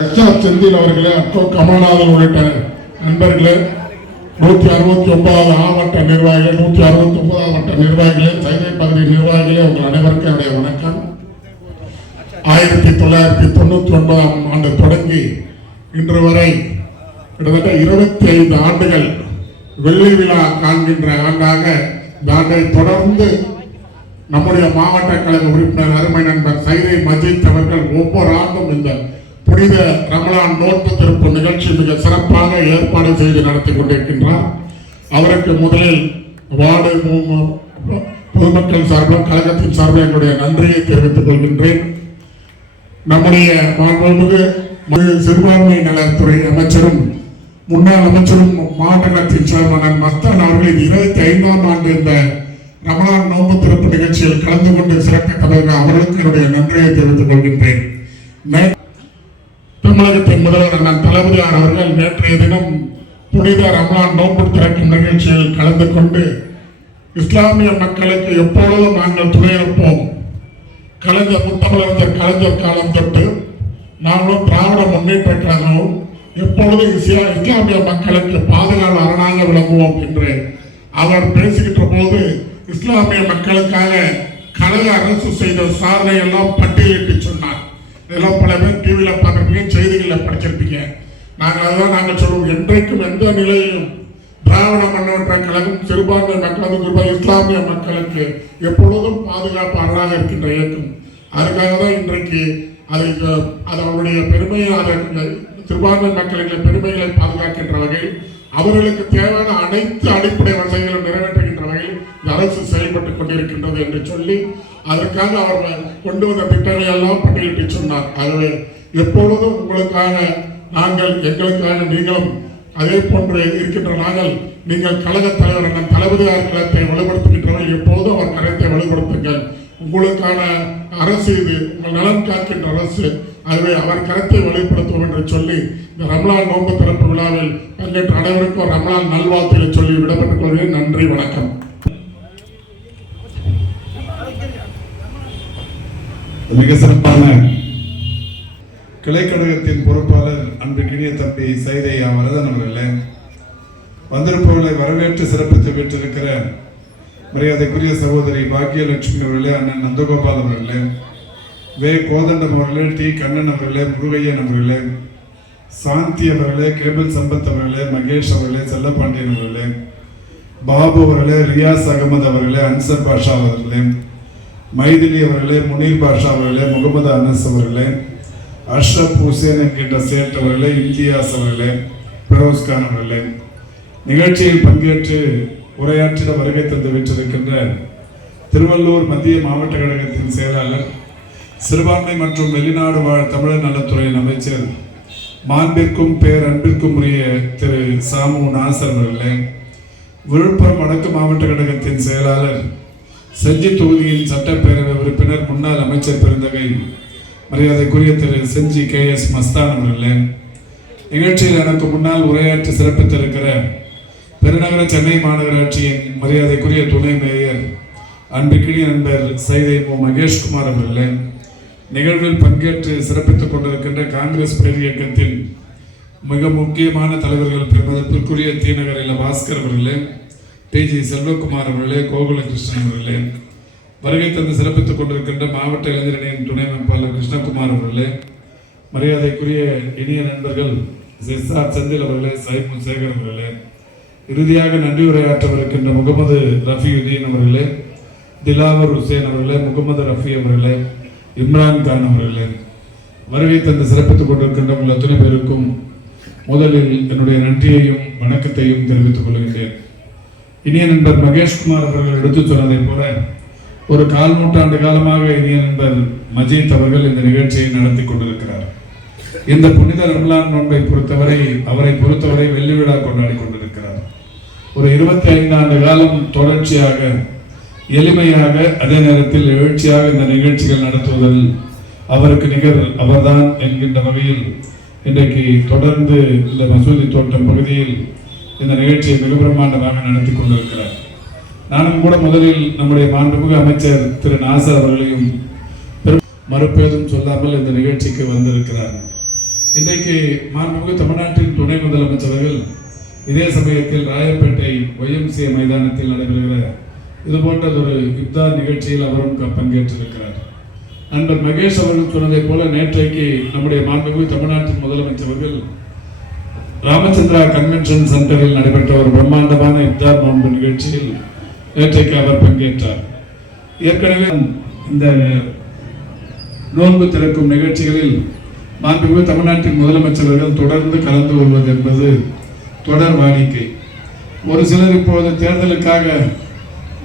செந்தில் அவர்களே அக்கோ கமல்நாதன் உள்ளிட்ட நண்பர்களே நூற்றி அறுபத்தி ஒன்பதாவது மாவட்ட நிர்வாகிகள் நூற்றி அறுபத்தி ஒன்பதாவது வட்ட நிர்வாகிகளே சைதை பகுதி நிர்வாகிகளே உங்கள் அனைவருக்கும் என்னுடைய வணக்கம். ஆயிரத்தி தொள்ளாயிரத்தி தொண்ணூற்றி ஒன்பதாம் ஆண்டு தொடங்கி இன்று வரை கிட்டத்தட்ட இருபத்தி ஐந்து ஆண்டுகள் வெள்ளி விழா காண்கின்ற ஆண்டாக இந்த ஆண்டை தொடர்ந்து நம்முடைய மாவட்ட கழக உறுப்பினர் அருமை நண்பர் சைதை மஜித் அவர்கள் ஒவ்வொரு ஆண்டும் இந்த புனித ரமலான் நோட்டு திறப்பு நிகழ்ச்சி மிக சிறப்பாக ஏற்பாடு செய்து நடத்தி கொண்டிருக்கின்றார். அவருக்கு முதலில் வார்டு பொதுமக்கள் சார்பில் கழகத்தின் சார்பில் என்னுடைய நன்றியை தெரிவித்துக் கொள்கின்றேன். நம்முடைய மாண்புமிகு சிறுபான்மை நலத்துறை அமைச்சரும் முன்னாள் அமைச்சரும் மாநகரத்தின் சேர்மன் மஸ்தான் அவர்கள் இது இருபத்தி ஐந்தாம் ஆண்டு இந்த ரமலான் நோன்பு திறப்பு நிகழ்ச்சியில் கலந்து கொண்டு சிறப்பித்ததற்கு அவர்களுக்கு என்னுடைய நன்றியை தெரிவித்துக் கொள்கின்றேன். தமிழகத்தின் முதல்வர் அண்ணன் தளபதியார் அவர்கள் நேற்றைய தினம் புனித ரம்லான் நோன்பு திறக்கும் நிகழ்ச்சியில் கலந்து கொண்டு இஸ்லாமிய மக்களுக்கு எப்பொழுதும் நாங்கள் துணையிருப்போம் கலைஞர் முத்தமிழர் கலைஞர் காலம் தொட்டு நாங்களும் திராவிட முன்னேற்ற கழகமும் எப்பொழுதும் இஸ்லா- இஸ்லாமிய மக்களுக்கு பாதுகாப்பு அரணாக விளங்குவோம் என்று அவர் பேசிக்கிட்ட போது இஸ்லாமிய மக்களுக்காக கழக அரசு செய்த சாதனை எல்லாம் பட்டியலிட்டு சொன்னார். இதெல்லாம் பல பேர் டிவியில் பார்த்துருப்பீங்க செய்திகளில் படிச்சிருப்பீங்க. நாங்கள் அதான் நாங்கள் சொல்லுவோம் என்றைக்கும் எந்த நிலையிலும் திராவிட மன்னவற்ற கழகம் சிறுபான்மை மக்களது குறிப்பாக இஸ்லாமிய மக்களுக்கு எப்பொழுதும் பாதுகாப்பாளராக இருக்கின்ற இயக்கம். அதுக்காக தான் இன்றைக்கு அதுக்கு அதனுடைய பெருமையை அதை சிறுபான்மை மக்களுடைய பெருமைகளை பாதுகாக்கின்ற வகையில் அவர்களுக்கு தேவையான அனைத்து அடிப்படை வசதிகளும் நிறைவேற்றுகின்ற வகையில் இந்த அரசு செயல்பட்டுக் கொண்டிருக்கின்றது என்று சொல்லி அதற்காக அவர்கள் கொண்டு வந்த திட்டங்களை எல்லாம் பட்டியலிட்டு சொன்னார். ஆகவே எப்பொழுதும் உங்களுக்காக நாங்கள் எங்களுக்காக நீங்களும் அதே போன்று இருக்கின்ற நாங்கள் நீங்கள் கழக தலைவர் தளபதியார் கழகத்தை வலுப்படுத்துகின்றவர்கள் எப்போதும் அவர் கழகத்தை வலுப்படுத்துங்கள். உங்களுக்கான அரசு இது உங்கள் நலன் காக்கின்ற அரசு. ஆகவே அவர் கருத்தை வெளிப்படுத்துவோம் என்று சொல்லி இந்த ரம்லான் நோம்பு திறப்பு விழாவில் பங்கேற்ற அனைவருக்கும் ரம்லான் நல்வாழ்த்துகளை சொல்லி விடப்பட்டுக் கொள்கிறேன். நன்றி வணக்கம். மிக சிறப்பான கிளைக்கழகத்தின் பொறுப்பாளர் அன்பிற்கினிய தம்பி சைதையா வரதன் அவர்களே வந்திருப்பவர்களை வரவேற்று சிறப்பித்து பெற்றிருக்கிற மரியாதைக்குரிய சகோதரி பாக்கியலட்சுமி அவர்களே அண்ணன் நந்தகோபால் அவர்களே வே. கோதண்டம் அவர்களே டி. கண்ணன் அவர்களே முருகையன் அவர்களே சாந்தி அவர்களே கேபிள் சம்பத் அவர்களே மகேஷ் அவர்களே செல்லப்பாண்டியன் அவர்களே பாபு அவர்களே ரியாஸ் அகமது அவர்களே அன்சர் பாஷா அவர்களே மைதிலி அவர்களே முனீர் பாஷா அவர்களே முகமது அனஸ் அவர்களே அஷ்ரப் ஹுசேன் என்கின்ற சேட் அவர்களே இம்தியாஸ் அவர்களே பெரோஸ்கான் அவர்களே நிகழ்ச்சியில் பங்கேற்று உரையாற்றிட வருகை தந்து விட்டிருக்கின்ற திருவள்ளூர் மத்திய மாவட்ட கழகத்தின் செயலாளர் சிறுபான்மை மற்றும் வெளிநாடு வாழ் தமிழர் நலத்துறையின் அமைச்சர் மாண்பிற்கும் பேரன்பிற்கும் உரிய திரு சாமு நாசர் அவர்களே விழுப்புரம் வடக்கு மாவட்ட கழகத்தின் செயலாளர் செஞ்சி தொகுதியின் சட்டப்பேரவை உறுப்பினர் முன்னாள் அமைச்சர் பெருந்தகை மரியாதைக்குரிய திரு செஞ்சி கே எஸ் மஸ்தான் அவர்களே நிகழ்ச்சியில் எனக்கு முன்னால் உரையாற்றி சிறப்பித்திருக்கிற பெருநகர சென்னை மாநகராட்சியின் மரியாதைக்குரிய துணை மேயர் அன்பிற்கினிய நண்பர் சைதை மு. மகேஷ்குமார் அவர்களே நிகழ்வில் பங்கேற்று சிறப்பித்துக் கொண்டிருக்கின்ற காங்கிரஸ் பேர் இயக்கத்தின் மிக முக்கியமான தலைவர்கள் பெருமதற்குரிய தீநகரில் பாஸ்கர் அவர்களே டி ஜி செல்வகுமார் அவர்களே கோகுலகிருஷ்ணன் அவர்களே வருகை தந்து சிறப்பித்துக் கொண்டிருக்கின்ற மாவட்ட இளைஞரணியின் துணை அமைப்பாளர் கிருஷ்ணகுமார் அவர்களே மரியாதைக்குரிய இனிய நண்பர்கள் எஸ் ஆர் செந்தில் அவர்களே சைமு சேகர் அவர்களே இறுதியாக நன்றி உரையாற்றவிருக்கின்ற முகமது ரஃபியுதீன் அவர்களே திலாவர் ஹுசேன் அவர்களே முகமது ரஃபி அவர்களே இம்ரான் கான் அவர்களே. வருகை தந்து சிறப்பித்துக் கொண்டிருக்கின்ற உங்கள் அத்தனை பேருக்கும் முதலில் என்னுடைய நன்றியையும் வணக்கத்தையும் தெரிவித்துக் கொள்கின்றேன். இனிய நண்பர் மகேஷ்குமார் அவர்கள் எடுத்துச் சொன்னதைப் போல ஒரு கால் நூற்றாண்டு காலமாக இனிய நண்பர் மஜீத் அவர்கள் இந்த நிகழ்ச்சியை நடத்தி கொண்டிருக்கிறார். இந்த புனித ரம்லான் நோன்பை பொறுத்தவரை அவரை பொறுத்தவரை வெள்ளி விழா கொண்டாடி கொண்டிருக்கிறார். ஒரு இருபத்தி ஐந்து ஆண்டு காலம் தொடர்ச்சியாக எளிமையாக அதே நேரத்தில் எழுச்சியாக இந்த நிகழ்ச்சிகள் நடத்துவதில் அவருக்கு நிகர் அவர்தான் என்கின்ற வகையில் இன்றைக்கு தொடர்ந்து இந்த மசூதி தோட்டம் பகுதியில் இந்த நிகழ்ச்சியை மிக பிரம்மாண்டமாக நடத்தி கொண்டிருக்கிறார். நானும் கூட முதலில் நம்முடைய மாண்புமிகு அமைச்சர் திரு நாசர் அவர்களையும் பெரும் மறுப்பேதும் சொல்லாமல் இந்த நிகழ்ச்சிக்கு வந்திருக்கிறார். இன்றைக்கு மாண்புமிகு தமிழ்நாட்டின் துணை முதலமைச்சர்கள் இதே சமயத்தில் ராயப்பேட்டை ஒய்எம்சிஏ மைதானத்தில் நடைபெறுகிற இது போன்றதொரு இப்தார் நிகழ்ச்சியில் அவரும் பங்கேற்றிருக்கிறார். நண்பர் மகேஷ் அவர்கள் சொன்னதை போல நேற்றைக்கு நம்முடைய மாண்புமிகு தமிழ்நாட்டின் முதலமைச்சர்கள் ராமச்சந்திரா கன்வென்ஷன் சென்டரில் நடைபெற்ற ஒரு பிரம்மாண்டமான இப்தார் நோன்பு நிகழ்ச்சியில் நேற்றைக்கு அவர் பங்கேற்றார். ஏற்கனவே இந்த நோன்பு திறக்கும் நிகழ்ச்சிகளில் மாண்புமிகு தமிழ்நாட்டின் முதலமைச்சர்கள் தொடர்ந்து கலந்து கொள்வது என்பது தொடர் வாடிக்கை. ஒரு சிலர் இப்போது தேர்தலுக்காக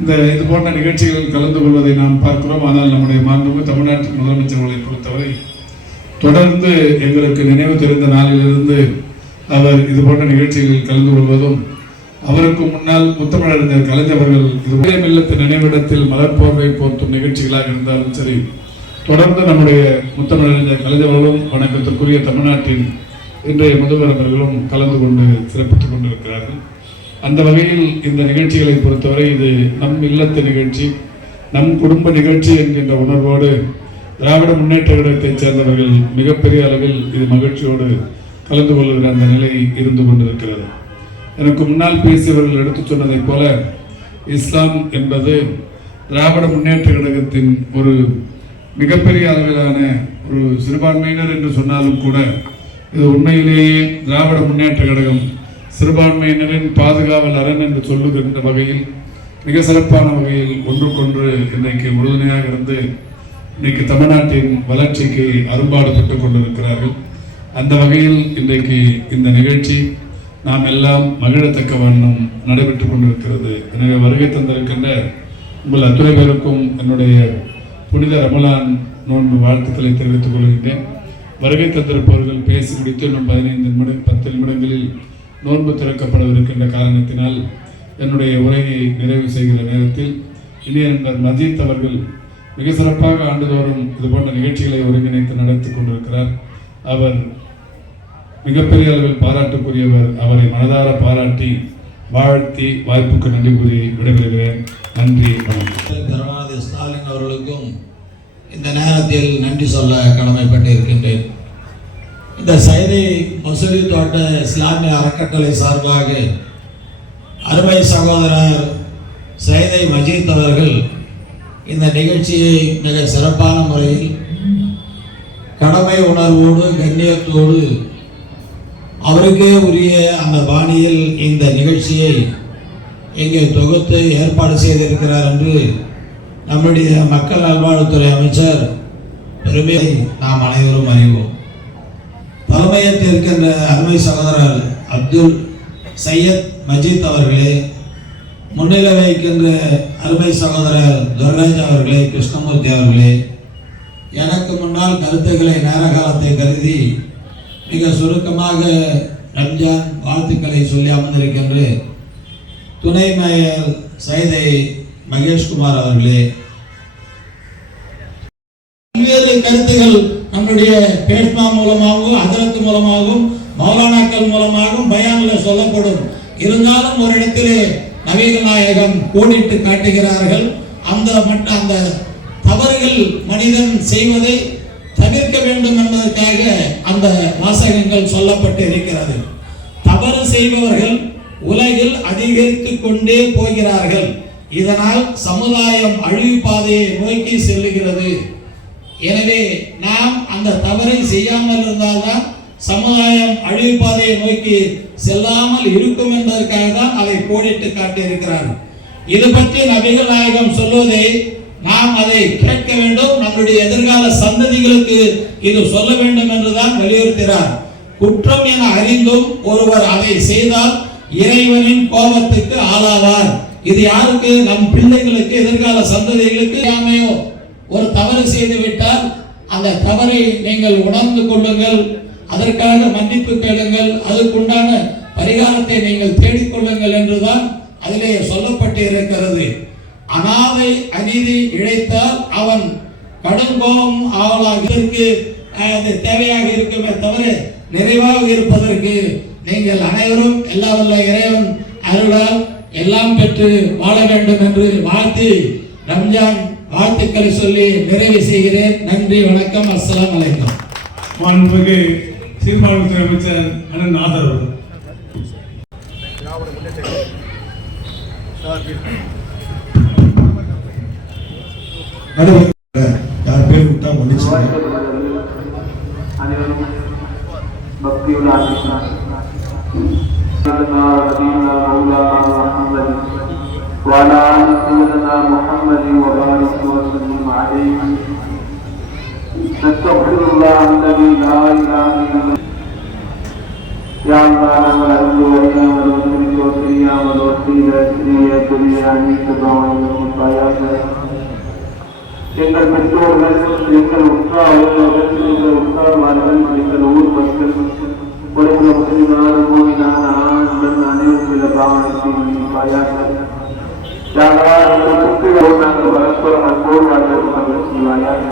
இந்த இது போன்ற நிகழ்ச்சிகளில் கலந்து கொள்வதை நாம் பார்க்கிறோம். ஆனால் நம்முடைய மாண்புமிகு தமிழ்நாட்டின் முதலமைச்சர்களை பொறுத்தவரை தொடர்ந்து எங்களுக்கு நினைவு தெரிந்த நாளிலிருந்து அவர் இது போன்ற நிகழ்ச்சிகளில் கலந்து கொள்வதும் அவருக்கு முன்னால் முத்தமிழறிஞர் கலைஞர்கள் இது உலகம் இல்லத்து நினைவிடத்தில் மலர்போர்வை போர்த்தும் நிகழ்ச்சிகளாக இருந்தாலும் சரி தொடர்ந்து நம்முடைய முத்தமிழறிஞர் கலைஞர்களும் வணக்கத்திற்குரிய தமிழ்நாட்டின் இன்றைய முதல்வர் அவர்களும் கலந்து கொண்டு சிறப்பித்துக் கொண்டிருக்கிறார்கள். அந்த வகையில் இந்த நிகழ்ச்சிகளை பொறுத்தவரை இது நம் இல்லத்து நிகழ்ச்சி நம் குடும்ப நிகழ்ச்சி என்கின்ற உணர்வோடு திராவிட முன்னேற்ற கழகத்தைச் சேர்ந்தவர்கள் மிகப்பெரிய அளவில் இது மகிழ்ச்சியோடு கலந்து கொள்கிற அந்த நிலை இருந்து கொண்டிருக்கிறது. எனக்கு முன்னால் பேசியவர்கள் எடுத்துச் சொன்னதைப் போல இஸ்லாம் என்பது திராவிட முன்னேற்ற கழகத்தின் ஒரு மிகப்பெரிய அளவிலான ஒரு சிறுபான்மையினர் என்று சொன்னாலும் கூட இது உண்மையிலேயே திராவிட முன்னேற்ற கழகம் சிறுபான்மையினரின் பாதுகாவல் அரண் என்று சொல்லுகின்ற வகையில் மிக சிறப்பான வகையில் ஒன்றுக்கொன்று இன்றைக்கு உறுதுணையாக இருந்து இன்னைக்கு தமிழ்நாட்டின் வளர்ச்சிக்கு அரும்பாடுபட்டுக் கொண்டிருக்கிறார்கள். அந்த வகையில் இன்றைக்கு இந்த நிகழ்ச்சி நாம் எல்லாம் மகிழத்தக்க வண்ணம் நடைபெற்றுக் கொண்டிருக்கிறது. எனவே வருகை தந்திருக்கின்ற உங்கள் அத்துறை பேருக்கும் என்னுடைய புனித ரமலான் நோன்பு வாழ்த்துக்களை தெரிவித்துக் கொள்கின்றேன். வருகை தந்திருப்பவர்கள் பேசி முடித்து இன்னும் பதினைந்து நிமிடம் பத்து நிமிடங்களில் நோன்பு திறக்கப்படவிருக்கின்ற காரணத்தினால் என்னுடைய உரையை நிறைவு செய்கிற நேரத்தில் இனிய நண்பர் மஜீத் அவர்கள் மிக சிறப்பாக ஆண்டுதோறும் இது போன்ற நிகழ்ச்சிகளை ஒருங்கிணைத்து நடத்தி கொண்டிருக்கிறார். அவர் மிகப்பெரிய அளவில் பாராட்டுக்குரியவர். அவரை மனதார பாராட்டி வாழ்த்தி வாய்ப்புக்கு நன்றி கூறி விடைபெறுகிறேன். நன்றி வணக்கம். கருணாநிதி ஸ்டாலின் அவர்களுக்கும் இந்த நேரத்தில் நன்றி சொல்ல கடமைப்பட்டு இருக்கின்றேன் இந்த சைதை மசூதி தோட்ட இஸ்லாமிய அறக்கட்டளை சார்பாக அருமை சகோதரர் சைதை மஜீத் அவர்கள் இந்த நிகழ்ச்சியை மிக சிறப்பான முறையில் கடமை உணர்வோடு கண்ணியத்தோடு அவருக்கே உரிய அந்த பாணியில் இந்த நிகழ்ச்சியை இங்கே தொகுத்து ஏற்பாடு செய்திருக்கிறார் என்று நம்முடைய மக்கள் நல்வாழ்வுத்துறை அமைச்சர் பெருமையை நாம் அனைவரும் அறிவோம். தலைமையேற்று இருக்கின்ற அருமை சகோதரர் அப்துல் சையத் மஜீத் அவர்களே முன்னிலை வைக்கின்ற அருமை சகோதரர் துர்ராஜ் அவர்களே கிருஷ்ணமூர்த்தி அவர்களே எனக்கு முன்னால் கருத்துக்களை நேர காலத்தை கருதி மிக சுருக்கமாக ரம்ஜான் வாழ்த்துக்களை சொல்லி அமர்ந்திருக்கின்ற துணை மேயர் சைதை மகேஷ்குமார் அவர்களே. பல்வேறு கருத்துகள் நம்முடைய பேஷ்மா மூலமாகவும் அதரத்து மூலமாகவும் மௌலானாக்கள் மூலமாகவும் பயானில் சொல்லப்படும். இருந்தாலும் ஒரு இடத்திலே நவீன நாயகம் கோடிட்டு காட்டுகிறார்கள். அந்த மட்டும் அந்த தவறுகள் மனிதன் செய்வதை தவிர்க்க வேண்டும் என்பதற்காக அந்த வாசகங்கள் சொல்லப்பட்டு இருக்கிறது. தவறு செய்பவர்கள் உலகில் அதிகரித்து கொண்டே போகிறார்கள். இதனால் சமுதாயம் அழிவு பாதையை நோக்கி செல்லுகிறது. எனவே நாம் அந்த தவறை செய்யாமல் இருந்தால்தான் சமுதாயம் அழிவு பாதையை நோக்கி செல்லாமல் இருக்கும் என்பதற்காக தான் அதை கோடிட்டு காட்டியிருக்கிறார். இது பற்றி நபிகள் நாயகம் சொல்வதை நாம் அதை கேட்க வேண்டும். நம்முடைய எதிர்கால சந்ததிகளுக்கு இது சொல்ல வேண்டும் என்றுதான் வலியுறுத்தினார் குற்றம் என அறிந்தும் ஒருவர் அதை செய்தால் இறைவனின் கோபத்துக்கு ஆளாவார். இது யாருக்கு? நம் பிள்ளைகளுக்கு எதிர்கால சந்ததிகளுக்கு யாமையோ ஒரு தவறு செய்து விட்டால் அந்த தவறை நீங்கள் உணர்ந்து கொள்ளுங்கள் அதற்காக மன்னிப்பு கேளுங்கள் அதுக்குண்டான பரிகாரத்தை நீங்கள் தேடிக்கொள்ளுங்கள் என்றுதான் அதிலே சொல்லப்பட்டு இருக்கிறது. அனாதை அநீதி இழைத்தால் அவன் கடும் கோபம் ஆவலாக இருக்கு. அது தேவையாக இருக்குமே தவிர நிறைவாக இருப்பதற்கு நீங்கள் அனைவரும் எல்லா வல்ல இறைவன் அருளால் எல்லாம் பெற்று வாழ வேண்டும் என்று வாழ்த்தி ரம்ஜான் வாழ்த்துக்களை சொல்லி நிறைவு செய்கிறேன். நன்றி வணக்கம் அஸ்லாம் வலைக்கம் மாண்புமிகு சிறுபான்மைத்துறை அமைச்சர் அண்ணன் நாதர் அவர்கள். யார் அனைவரும் பக்தியுள்ள وعلى آل سيدنا محمد وبارك وسلم عليه. نستغفر الله الذي لا إله إلا يا الله لنا الحمد والنعم والملك والقيام والوسيلة السرية الدنيا عليك دعوة المطايات إن الله ليس لك الوفاء ولا غير لك الوفاء وعلى أنت لك الوفاء ولكن المسلمين المؤمنين عامة عليهم بلا دعوة المطايات செய்வாயாக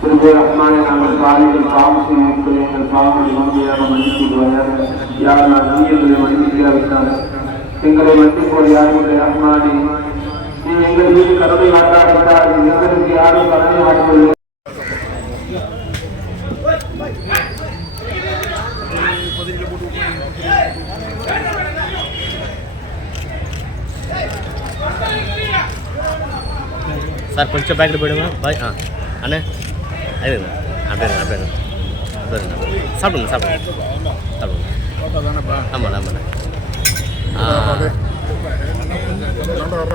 திரும்ப ரஹ்மானை நாங்கள் பாலிகள் பாவம் செய்திருப்பது எங்கள் பாவங்களை உண்மையாக மன்னித்துவாயாக யார் நான் நீ எங்களை மன்னிக்கிறாவிட்டால் எங்களை மன்னிப்போர் யாருடைய ரஹ்மானே நீ எங்கள் மீது கருணை காட்டாவிட்டால் எங்களுக்கு யாரும் கருணை காட்டுவது சார் கொஞ்சம் பேக்கெட் போயிடுங்க. பாய் ஆ. அண்ணே அதுங்க அப்படியே அப்படியே. அப்படியே. சாப்பிடுங்க சாப்பிடுங்க. சாப்பிடுங்க. ஆமாண்ணா ஆமாண்ணா.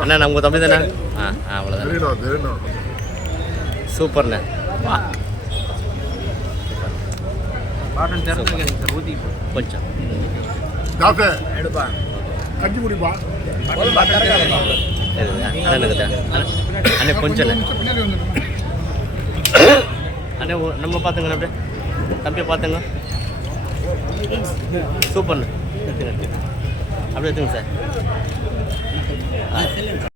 அண்ணா நான் உங்கள் தம்பி தானே? ஆ ஆ அவ்வளோதானே சூப்பர்ண்ணே. வா. கொஞ்சம். அண்ணனுக்கு தான் அண்ணே, கொஞ்சம் அண்ணே. நம்ம பார்த்துங்க அப்படியே. தம்பியை பார்த்துங்க. சூப்பர்ண்ணே. எடுத்துங்க எடுத்துங்க அப்படியே எடுத்துங்க சார்.